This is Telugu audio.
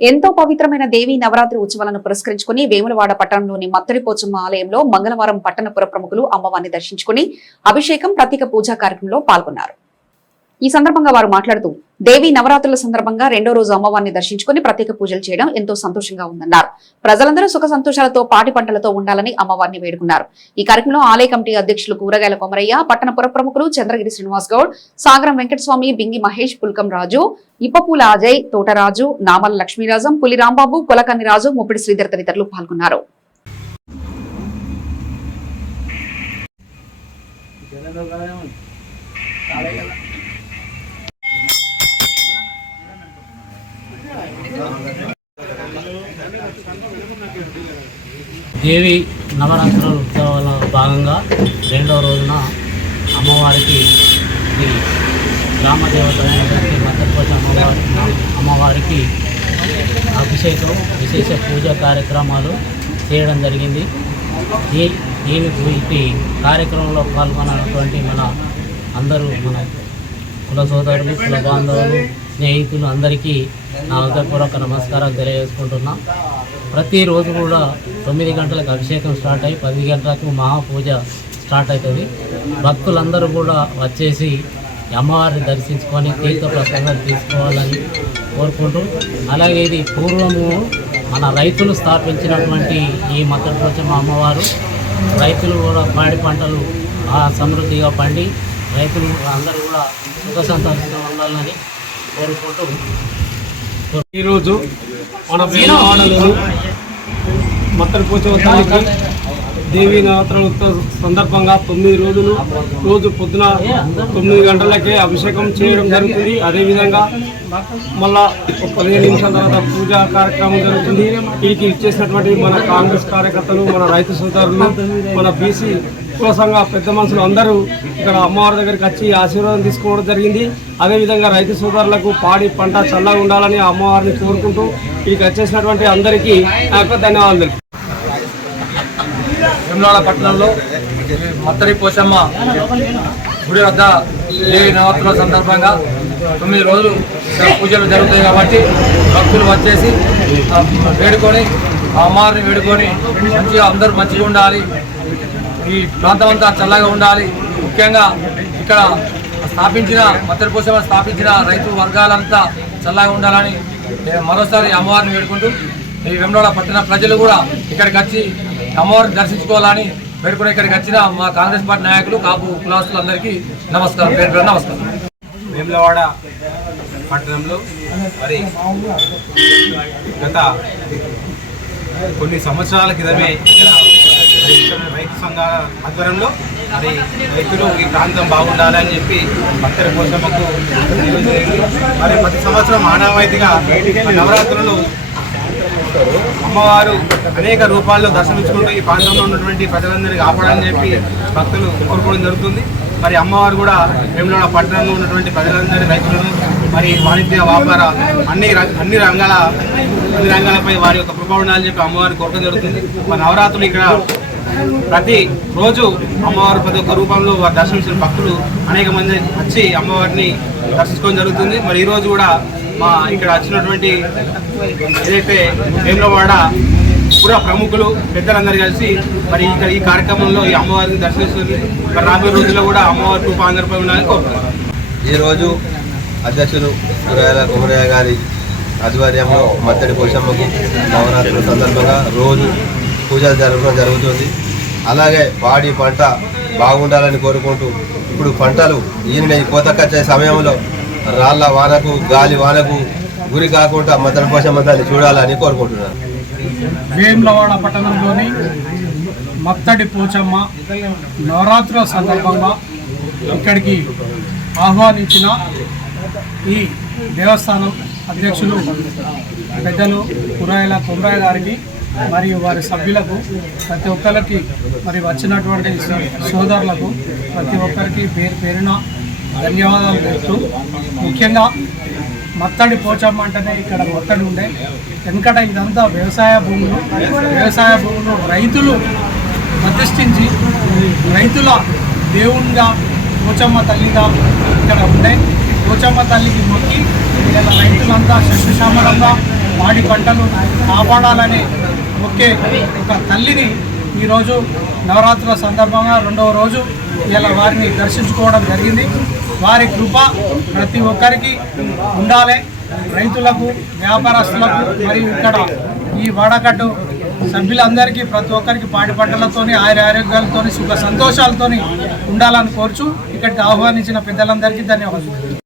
ఎంతో పవిత్రమైన దేవీ నవరాత్రి ఉత్సవాలను పురస్కరించుకుని వేములవాడ పట్టణంలోని మత్తడి పోచమ్మ ఆలయంలో మంగళవారం పట్టణపుర ప్రముఖులు అమ్మవారిని దర్శించుకుని అభిషేకం ప్రత్యేక పూజా కార్యక్రమంలో పాల్గొన్నారు. ఈ సందర్భంగా వారు మాట్లాడుతూ దేవీ నవరాత్రుల సందర్భంగా రెండో రోజు అమ్మవారిని దర్శించుకుని ప్రత్యేక పూజలు చేయడం ఎంతో సంతోషంగా ఉందన్నారు. ప్రజలందరూ సుఖ సంతోషాలతో పాటి పంటలతో ఉండాలని అమ్మవారిని వేడుకున్నారు. ఈ కార్యక్రమంలో ఆలయ కమిటీ అధ్యక్షులు కూరగాయల కొమరయ్య, పట్టణపుర ప్రముఖులు చంద్రగిరి శ్రీనివాస్ గౌడ్, సాగరం వెంకటస్వామి, బింగి మహేష్, పుల్కం రాజు, ఇప్పపూల అజయ్, తోటరాజు, నామల లక్ష్మీరాజం, పులి రాంబాబు, కొలకన్ని రాజు, ముప్పిడి శ్రీధర్ తదితరులు పాల్గొన్నారు. దేవి నవరాత్రుల ఉత్సవాల భాగంగా రెండవ రోజున అమ్మవారికి గ్రామదేవత అమ్మవారికి అభిషేకం విశేష పూజా కార్యక్రమాలు చేయడం జరిగింది. ఈ కార్యక్రమంలో పాల్గొన్నటువంటి మన అందరూ మన కుల సోదరులు, కుల బాంధవులు, స్నేహితులు అందరికీ నా హృదయపూర్వక నమస్కారాలు తెలియజేసుకుంటున్నాం. ప్రతిరోజు కూడా 9 గంటలకు అభిషేకం స్టార్ట్ అయ్యి 10 గంటలకు మహాపూజ స్టార్ట్ అవుతుంది. భక్తులందరూ కూడా వచ్చేసి అమ్మవారిని దర్శించుకొని తీర్థ ప్రసాదాలు తీసుకోవాలని కోరుకుంటూ, అలాగే ఇది పూర్వము మన రైతులు స్థాపించినటువంటి ఈ మత్తడి పోచమ్మ అమ్మవారు రైతులు కూడా పాడి పంటలు సమృద్ధిగా పండి రైతులు అందరూ కూడా సుఖ సంతోషంగా ఉండాలని కోరుకుంటూ, ఈరోజు మన వేములవాడలోని మత్తడి పోచమ్మ తల్లికి దేవీ నవరాత్రుల సందర్భంగా 9 రోజులు రోజు పొద్దున 9 గంటలకే అభిషేకం చేయడం జరుగుతుంది. అదేవిధంగా మళ్ళా 15 నిమిషాల తర్వాత పూజా కార్యక్రమం జరుగుతుంది. వీటికి ఇచ్చేసినటువంటి మన కాంగ్రెస్ కార్యకర్తలు, మన రైతు సోదరులు, మన బీసీ కుల సంఘ పెద్ద మనుషులు అందరూ ఇక్కడ అమ్మవారి దగ్గరికి వచ్చి ఆశీర్వాదం తీసుకోవడం జరిగింది. అదేవిధంగా రైతు సోదరులకు పాడి పంట చల్లగా ఉండాలని అమ్మవారిని కోరుకుంటూ వీటికి వచ్చేసినటువంటి అందరికీ నాకు ధన్యవాదాలు. వేములవాడ పట్టణంలో మత్తడి పోచమ్మ గుడి వద్ద దేవి నవరాత్రుల సందర్భంగా 9 రోజులు పూజలు జరుగుతాయి కాబట్టి భక్తులు వచ్చేసి వేడుకొని అమ్మవారిని వేడుకొని మంచిగా అందరూ మంచిగా ఉండాలి, ఈ ప్రాంతం అంతా చల్లగా ఉండాలి. ముఖ్యంగా ఇక్కడ స్థాపించిన మత్తడి పోచమ్మ స్థాపించిన రైతు వర్గాలంతా చల్లగా ఉండాలని మరోసారి అమ్మవారిని వేడుకుంటూ ఈ వేములవాడ పట్టణ ప్రజలు కూడా ఇక్కడికి వచ్చి అమ్మవారిని దర్శించుకోవాలని వేడుకుని ఇక్కడికి వచ్చిన మా కాంగ్రెస్ పార్టీ నాయకులు, కాపు కులాస్తులందరికీ నమస్కారం. పేరు నమస్కారం. వేములవాడ పట్టణంలో మరి గత కొన్ని సంవత్సరాల క్రితమే ఇక్కడ రైతు సంఘాల ఆధ్వర్యంలో మరి రైతులు ఈ ప్రాంతం బాగుండాలని చెప్పి మత్తడి పోచమ్మకు మరి ప్రతి సంవత్సరం ఆనవాయితీగా నవరాత్రులు అమ్మవారు అనేక రూపాల్లో దర్శనమించుకుంటూ ఈ ప్రాంతంలో ఉన్నటువంటి ప్రజలందరినీ కాపాడాలని చెప్పి భక్తులు కోరుకోవడం జరుగుతుంది. మరి అమ్మవారు కూడా వేములవాడ పట్టణంలో ఉన్నటువంటి ప్రజలందరి రైతులను మరి వాణిజ్య వ్యాపార అన్ని రంగాలపై వారి యొక్క కృప ఉండాలని చెప్పి అమ్మవారిని కోరడం జరుగుతుంది. మరి నవరాత్రులు ఇక్కడ ప్రతి రోజు అమ్మవారు ప్రతి ఒక్క రూపంలో వారు దర్శించిన భక్తులు అనేక మంది వచ్చి అమ్మవారిని దర్శించుకోవడం జరుగుతుంది. మరి ఈరోజు కూడా మా ఇక్కడ వచ్చినటువంటి ఏదైతే వేములవాడ పుర ప్రముఖులు పెద్దలందరూ కలిసి మరి ఇక్కడ ఈ కార్యక్రమంలో ఈ అమ్మవారిని దర్శిస్తుంది. మరి రాబోయే రోజుల్లో కూడా అమ్మవారి కృప అందరిపై ఉండాలని కోరుతున్నాను. ఈరోజు అధ్యక్షులు కూరగాయల కొమరయ్య గారి ఆధ్వర్యంలో మత్తడి పోచమ్మకు నవరాత్రుల సందర్భంగా రోజు పూజలు జరగడం జరుగుతుంది. అలాగే పాడి పంట బాగుండాలని కోరుకుంటూ ఇప్పుడు పంటలు ఈయన కోతకొచ్చే సమయంలో రాళ్ళ వానకు గాలి వానకు గురి కాకుండా మత్తడి పోచమ్మ తల్లి చూడాలని కోరుకుంటున్నాను. వేములవాడ పట్టణంలోని మత్తడి పోచమ్మ నవరాత్రుల సందర్భంగా ఇక్కడికి ఆహ్వానించిన ఈ దేవస్థానం అధ్యక్షులు పెద్దలు కూరగాయల కొమరయ్య గారికి మరియు వారి సభ్యులకు ప్రతి ఒక్కరికి మరి వచ్చినటువంటి సోదరులకు ప్రతి ఒక్కరికి పేరు పేరున ధన్యవాదాలు చెప్తూ, ముఖ్యంగా మత్తడి పోచమ్మ అంటేనే ఇక్కడ మత్తడి ఉండే ఎందుకంటే ఇదంతా వ్యవసాయ భూములు రైతులు ప్రతిష్ఠించి రైతుల దేవునిగా పోచమ్మ తల్లిగా ఇక్కడ ఉండే పోచమ్మ తల్లికి మొక్కి ఇలా రైతులంతా శస్యశ్యామలంగా పాడి పంటలు కాపాడాలని ఒకే ఒక తల్లిని ఈరోజు నవరాత్రుల సందర్భంగా 2వ రోజు ఇలా వారిని దర్శించుకోవడం జరిగింది. వారి కృప ప్రతి ఒక్కరికి ఉండాలి. రైతులకు, వ్యాపారస్తులకు మరియు ఇక్కడ ఈ వాడకట్టు సభ్యులందరికీ ప్రతి ఒక్కరికి పాడి పంటలతోని ఆరోగ్యాలతో సుఖ సంతోషాలతో ఉండాలని కోరుచు ఇక్కడికి ఆహ్వానించిన పెద్దలందరికీ ధన్యవాదాలు.